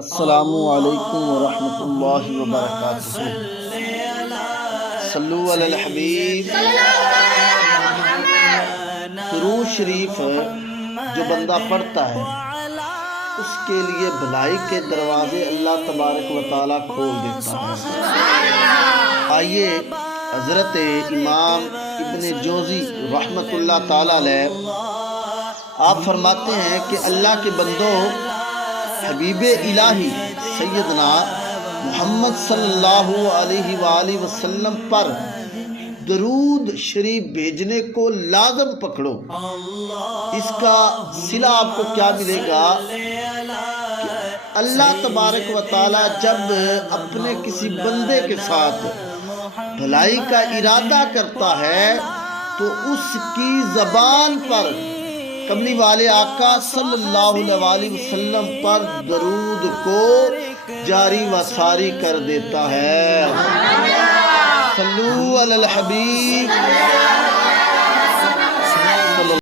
السلام علیکم ورحمۃ اللہ وبرکاتہ۔ صلو علی الحبیب۔ درود شریف جو بندہ پڑھتا ہے اس کے لیے بھلائی کے دروازے اللہ تبارک و تعالیٰ کھول دیتا ہے۔ آئیے حضرت امام ابن جوزی رحمۃ اللہ تعالیٰ علیہ آپ فرماتے ہیں کہ اللہ کے بندوں، حبیب الہی سیدنا محمد صلی اللہ علیہ وآلہ وسلم پر درود شریف بھیجنے کو لازم پکڑو۔ اس کا صلہ آپ کو کیا ملے گا کہ اللہ تبارک و تعالی جب اپنے کسی بندے کے ساتھ بھلائی کا ارادہ کرتا ہے تو اس کی زبان پر کملی والے آقا صلی اللہ علیہ وسلم پر درود کو جاری و ساری کر دیتا ہے۔ صلو علی الحبیب۔